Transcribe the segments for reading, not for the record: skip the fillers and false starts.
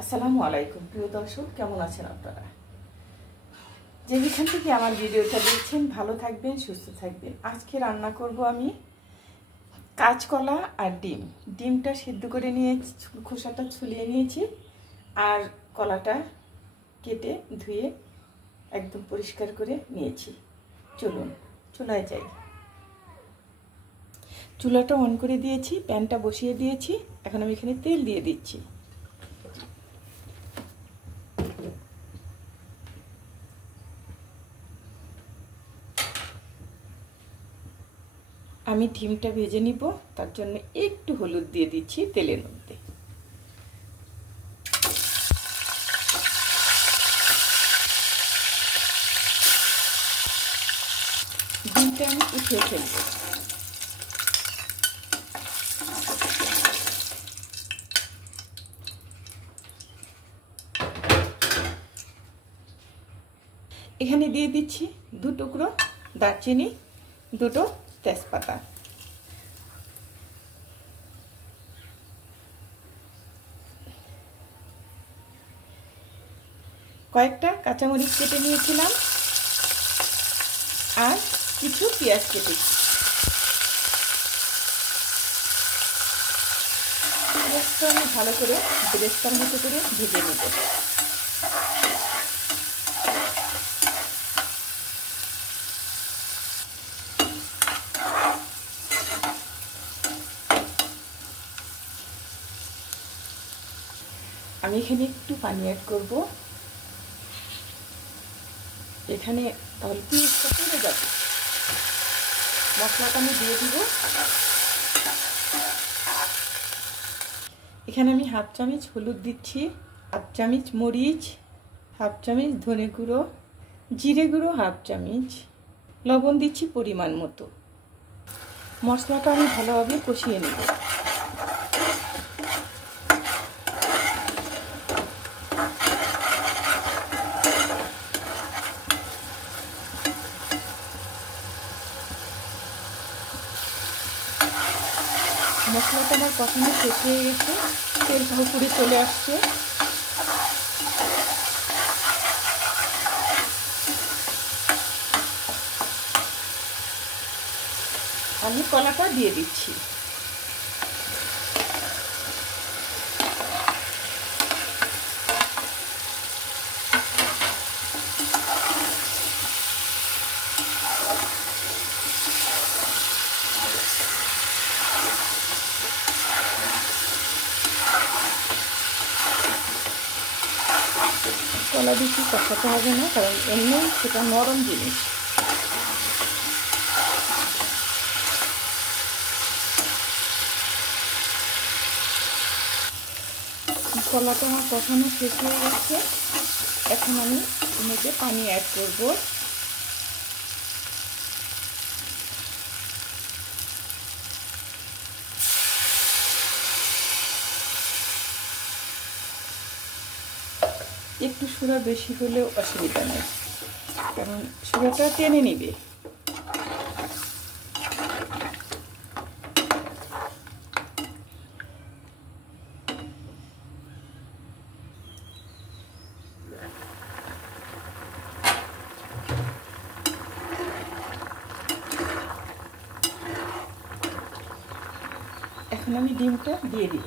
আসসালামু আলাইকুম প্রিয় দর্শক, কেমন আছেন আপনারা? যেখান থেকে আমার ভিডিওটা দেখছেন ভালো থাকবেন, সুস্থ থাকবেন। আজকে রান্না করব আমি কাঁচকলা আর ডিম। ডিমটা সিদ্ধ করে নিয়ে খোসাটা ছুলিয়ে নিয়েছি, আর কলাটা কেটে ধুয়ে একদম পরিষ্কার করে নিয়েছি। চলুন চুলায় যাই। চুলাটা অন করে দিয়েছি, প্যানটা বসিয়ে দিয়েছি। এখন আমি এখানে তেল দিয়ে দিচ্ছি। আমি ডিমটা ভেজে নিব, তার জন্য একটু হলুদ দিয়ে দিচ্ছি তেলের মধ্যে। ডিমটা আমি উঠিয়ে ফেলব। এখানে দিয়ে দিচ্ছি 2 টুকরো দারচিনি, 2টো তেজপাতা, কয়েকটা কাঁচামরিচ কেটে নিয়েছিলাম, আর কিছু পেঁয়াজ কেটেছি। পেঁয়াজটা আমি ভালো করে বেরেস্তার মতো করে ভেজে নেব। আমি এখানে একটু পানি অ্যাড করব, এখানে তাহলে পেঁয়াজটা পুড়ে যাবে। মশলাটা আমি দিয়ে দিব। এখানে আমি 1/2 চামচ হলুদ দিচ্ছি, 1/2 চামচ মরিচ, 1/2 চামচ ধনে গুঁড়ো, জিরে গুঁড়ো 1/2 চামচ, লবণ দিচ্ছি পরিমাণ মতো। মশলাটা আমি ভালোভাবে কষিয়ে নেব। মশলাটা আমার কষানো শেষ হয়ে গেছে, তেলটা উপরে চলে আসছে। আমি কলাটা দিয়ে দিচ্ছি। কলা বেশি কষাতে হবে না, কারণ এমনি সেটা নরম জিনিস। কলাটা আমার কষানো শেষ হয়ে গেছে। এখন আমি এর পানি অ্যাড করব। একটু সুরা বেশি হলেও অসুবিধা নেই, কারণ সুরাটা টেনে নিবে। এখন আমি ডিমটা দিয়ে দিব।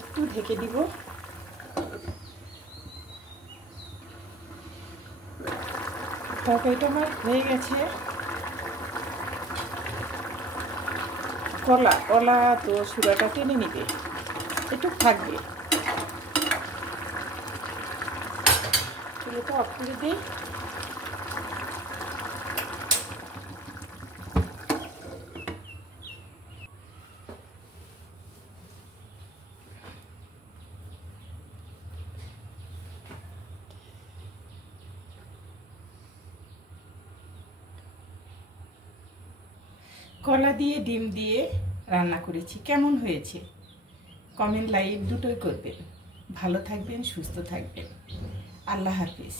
একটু ঢেকে দিব। তরকারিটা আমার হয়ে গেছে। কলা তো সুরাটা টেনে নিবে, একটু থাকবে। চুলোটা অফ করে দিই। কলা দিয়ে ডিম দিয়ে রান্না করেছি, কেমন হয়েছে কমেন্ট লাইক দুটোই করবেন। ভালো থাকবেন, সুস্থ থাকবেন। আল্লাহ হাফিজ।